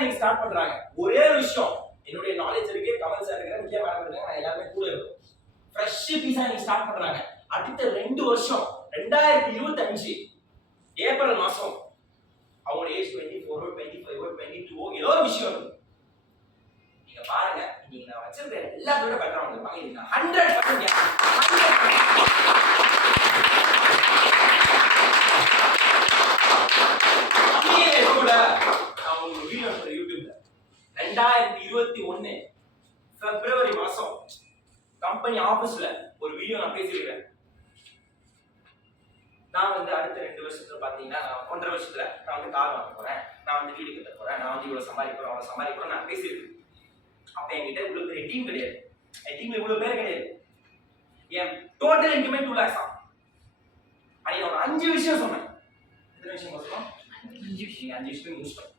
நீங்க ஸ்டார்ட் பண்றாங்க. ஒரே ஒரு விஷயம், என்னுடைய நாலேஜ் இருக்கு, கமல் சார் இருக்கிற முக்கிய மேடம் இருக்காங்க, நான் எல்லாமே கூட இருக்கும். ஃப்ரெஷ் பீஸா நீங்க ஸ்டார்ட் பண்றாங்க. அடுத்த 2 வருஷம் 2025 ஏப்ரல் மாசம் அவங்களோட ஏஜ் 24 25 22 ஏதோ ஒரு விஷயம் இருக்கு. நீங்க பாருங்க, நீங்க நான் வச்சிருக்க எல்லாத்தோட பெட்டரா இருப்பாங்க. இது 100% யூடியூப்ல 2021 பிப்ரவரி மாசம் கம்பெனி ஆபீஸ்ல ஒரு வீடியோ நான் பேசியிருக்கேன். நான் வந்து அடுத்த 2 வருஷத்துல பாத்தீங்கன்னா 1.5 வருஷத்துல நான் வந்து கார் வாங்க போறேன், நான் வந்து வீடு கட்ட போறேன், நான் வந்து இவ்வளவு சம்பாதிக்கிறேன் அவ்வளவு சம்பாதிக்கிறேன் நான் பேசியிருக்கேன். அப்ப என்கிட்ட இவ்வளவு பெரிய டீம் கிடையாது, என் டீம்ல இவ்வளவு பேர் கிடையாது. என் டோட்டல் இன்கமே 2 lakhs தான். அன்னைக்கு நான் 5 விஷயம் சொன்னேன். எத்தனை விஷயம் சொன்னோம்? 5 விஷயம் முடிச்சிட்டோம்.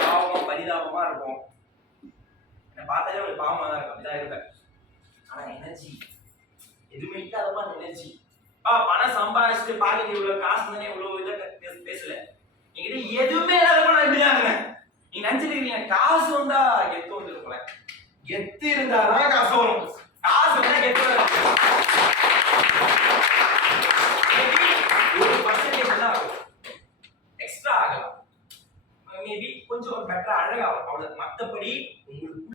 பாவம் பரிதாபமா இருக்கும், என்ன பார்த்தாலே ஒரு பாவமா தான் இருக்கும், அப்படிதான் இருப்பேன். ஆனா எனர்ஜி எதுவுமே இல்லாதப்பா எனர்ஜி. பணம் சம்பாதிச்சுட்டு பாக்கெட் இவ்வளவு காசு தானே இவ்வளவு இதை பேசல, என்கிட்ட எதுவுமே இல்லாதப்ப நான் இப்படிதான் இருந்தேன். நீங்க நினைச்சிட்டு இருக்கீங்க காசு வந்தா கெத்து வந்துருக்கல, கெத்து இருந்தாதான் காசு வரும், காசு வந்தா கெத்து வரும்.